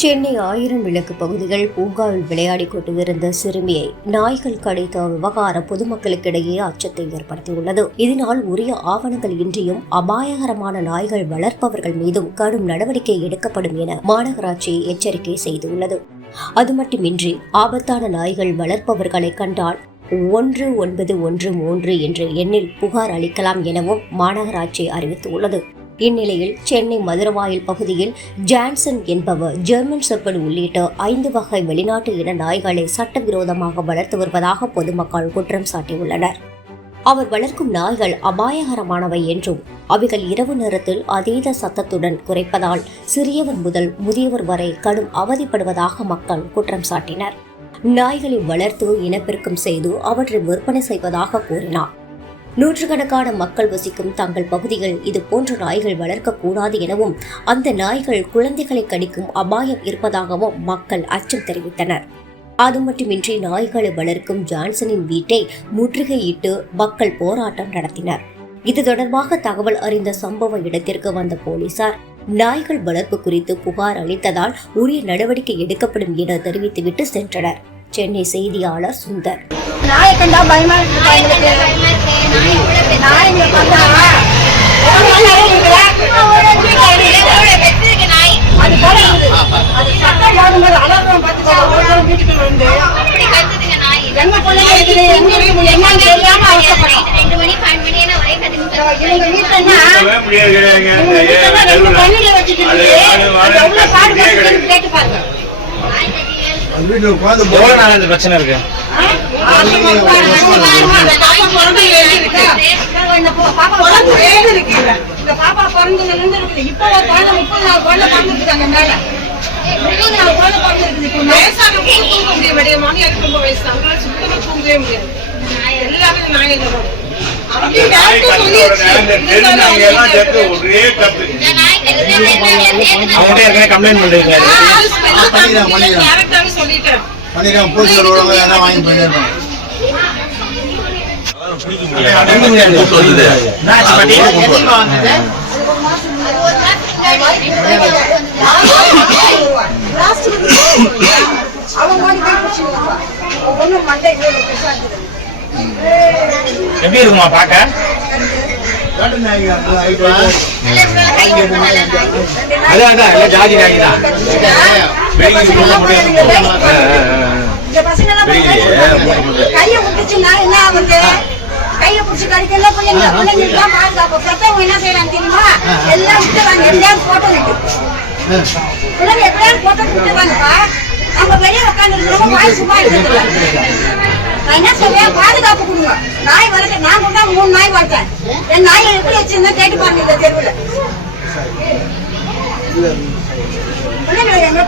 சென்னை ஆயிரம் விளக்கு பகுதிகள் பூங்காவில் விளையாடி கொண்டிருந்த சிறுமியை நாய்கள் கடித்த விவகாரம் பொதுமக்களுக்கிடையே அச்சத்தை ஏற்படுத்தியுள்ளது. இதனால் உரிய ஆவணங்கள் இன்றியும் அபாயகரமான நாய்கள் வளர்ப்பவர்கள் மீதும் கடும் நடவடிக்கை எடுக்கப்படும் என மாநகராட்சி எச்சரிக்கை செய்துள்ளது. அது மட்டுமின்றி ஆபத்தான நாய்கள் வளர்ப்பவர்களை கண்டால் ஒன்று ஒன்பது ஒன்று மூன்று என்ற எண்ணில் புகார் அளிக்கலாம் எனவும் மாநகராட்சி அறிவித்துள்ளது. இந்நிலையில் சென்னை மதுரவாயில் பகுதியில் ஜான்சன் என்பவர் ஜெர்மன் செப்பல் உள்ளிட்ட ஐந்து வகை வெளிநாட்டு இன நாய்களை சட்டவிரோதமாக வளர்த்து வருவதாக பொதுமக்கள் குற்றம் சாட்டியுள்ளனர். அவர் வளர்க்கும் நாய்கள் அபாயகரமானவை என்றும் அவைகள் இரவு நேரத்தில் அதீத சத்தத்துடன் குறைப்பதால் சிறியவர் முதல் முதியவர் வரை கடும் அவதிப்படுவதாக மக்கள் குற்றம் சாட்டினர். நாய்களை வளர்த்து இனப்பெருக்கம் செய்து அவற்றை விற்பனை செய்வதாக கூறினார். நூற்றுக்கணக்கான மக்கள் வசிக்கும் தங்கள் பகுதிகள் இது போன்ற நாய்கள் வளர்க்கக்கூடாது எனவும் அந்த நாய்கள் குழந்தைகளை கடிக்கும் அபாயம் இருப்பதாகவும் மக்கள் அச்சம் தெரிவித்தனர். அது மட்டுமின்றி நாய்களை வளர்க்கும் ஜான்சனின் வீட்டை முற்றுகையிட்டு மக்கள் போராட்டம் நடத்தினர். இது தொடர்பாக தகவல் அறிந்த சம்பவ இடத்திற்கு வந்த போலீசார் நாய்கள் வளர்ப்பு குறித்து புகார் அளித்ததால் உரிய நடவடிக்கை எடுக்கப்படும் என தெரிவித்துவிட்டு சென்றனர். சென்னை செய்தியாளர் சுந்தர் நாயை கண்டா பயமா வீட்டுல வச்சுட்டு கேட்டு பாருங்க. வீட்டுல உட்காந்து எவ்வளவு நாள் இந்த பிரச்சனை இருக்கு பாப்பா பிறந்ததுல இருந்து இருக்குது. இப்போ ஒரு குழந்தை முப்பது குழந்தை மேல. முப்பது குழந்தை பிறந்திருக்குது இப்போ தூங்க மாமியாருக்கு ரொம்ப வயசு அவங்களால சுத்தமா தூங்கவே முடியாது எல்லாமே நாய் கம்ப்ளைண்ட் பண்றீங்க டேரக்டாவே சொல்லிட்டேன் பண்ணிக்கலாம் பூச்சி வருவாங்க எல்லாம் வாங்கி இருக்குது. எப்படி இருக்குமா பாக்க. அதான் அதான் எல்லாம் ஜாதி நாய் தான் கையை விட்டுச்சுன்னா என்ன ஆகுது கையை பிடிச்சி கடிக்கல பிள்ளைங்க பிள்ளைங்களுக்கு பாதுகாப்பு. பெத்தவங்க என்ன செய்யறாங்க தெரியுமா? எல்லாம் விட்டுறாங்க எப்படியாவது போட்டோ விட்டு பிள்ளைங்க எப்படியாவது போட்டோ விட்டுறாங்கப்பா அவங்க வெளியே உட்காந்துருக்கிறவங்க வாய் சும்மா எடுத்துக்கிறாங்க நான் என்ன சொல்றேன்? பாதுகாப்பு கொடுங்க. நாய் வளர்க்க நான் கூட மூணு நாய் வளர்த்தேன். என் நாயை எப்படி வச்சிருந்தா கேட்டு பாருங்க இந்த தெருவில் பிள்ளைங்களை எங்க பேச்சு சார் நான் வயசு வல்ல கட்டி வெளியே வந்து உட்காந்து இப்ப பேப்பர்ல